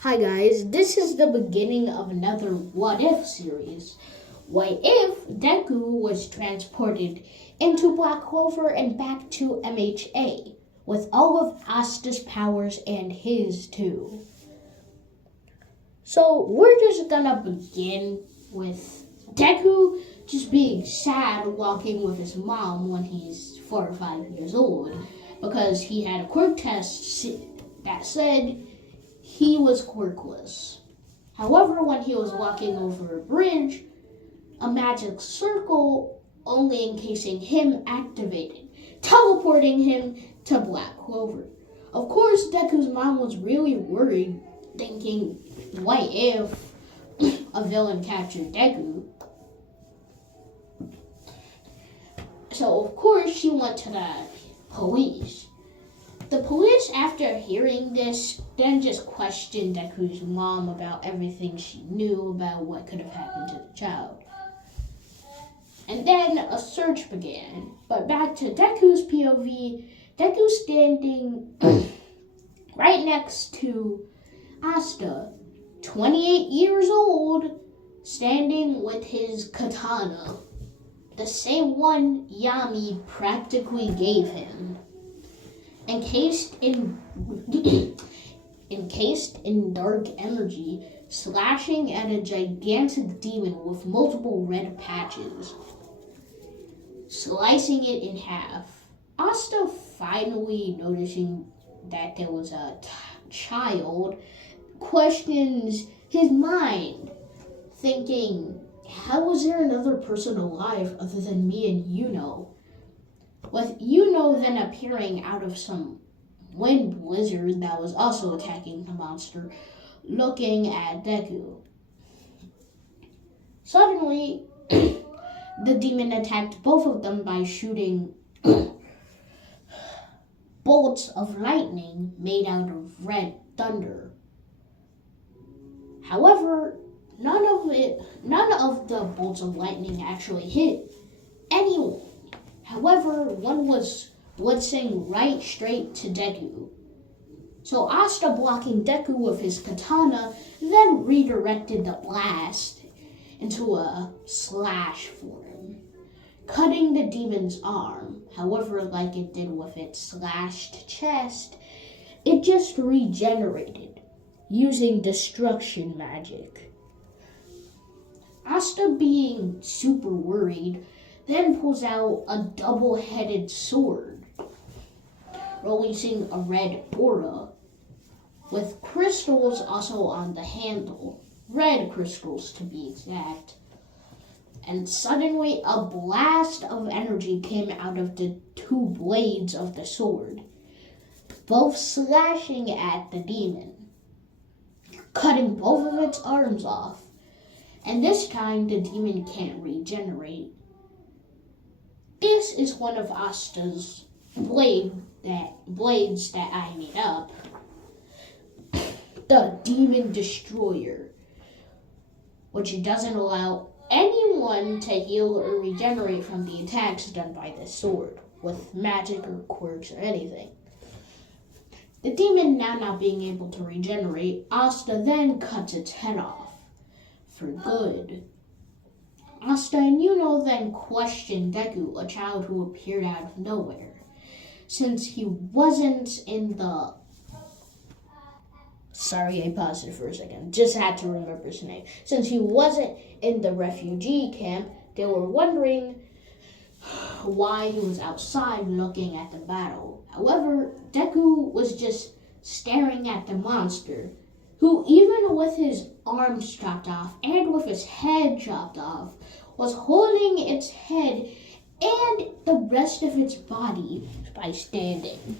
Hi guys, this is the beginning of another What If series. What if Deku was transported into Black Clover and back to MHA with all of Asta's powers and his too? So we're just gonna begin with Deku just being sad walking with his mom when he's 4 or 5 years old because he had a quirk test that said he was quirkless. However, when he was walking over a bridge, a magic circle only encasing him activated, teleporting him to Black Clover. Of course, Deku's mom was really worried, thinking, what if a villain captured Deku? So, of course, she went to the police. The police, after hearing this, then just questioned Deku's mom about everything she knew about what could have happened to the child. And then a search began. But back to Deku's POV, Deku's standing right next to Asta, 28 years old, standing with his katana, the same one Yami practically gave him. Encased in dark energy, slashing at a gigantic demon with multiple red patches, slicing it in half. Asta, finally noticing that there was a child, questions his mind, thinking, how is there another person alive other than me and Yuno? With Yuno then appearing out of some wind blizzard that was also attacking the monster, looking at Deku. Suddenly, the demon attacked both of them by shooting bolts of lightning made out of red thunder. However, none of the bolts of lightning actually hit anyone. However, one was blitzing right straight to Deku. So Asta, blocking Deku with his katana, then redirected the blast into a slash for him, cutting the demon's arm. However, like it did with its slashed chest, it just regenerated using destruction magic. Asta, being super worried, then pulls out a double-headed sword, releasing a red aura, with crystals also on the handle, red crystals to be exact. And suddenly a blast of energy came out of the two blades of the sword, both slashing at the demon, cutting both of its arms off. And this time the demon can't regenerate. This is one of Asta's blades that I made up. The Demon Destroyer, which doesn't allow anyone to heal or regenerate from the attacks done by this sword, with magic or quirks or anything. The demon now not being able to regenerate, Asta then cuts its head off for good. Asta and Yuno then questioned Deku, a child who appeared out of nowhere, since he wasn't in the... Sorry, I paused it for a second. Just had to remember his name. Since he wasn't in the refugee camp, they were wondering why he was outside looking at the battle. However, Deku was just staring at the monster, who, even with his arms chopped off and with his head chopped off, was holding its head and the rest of its body by standing.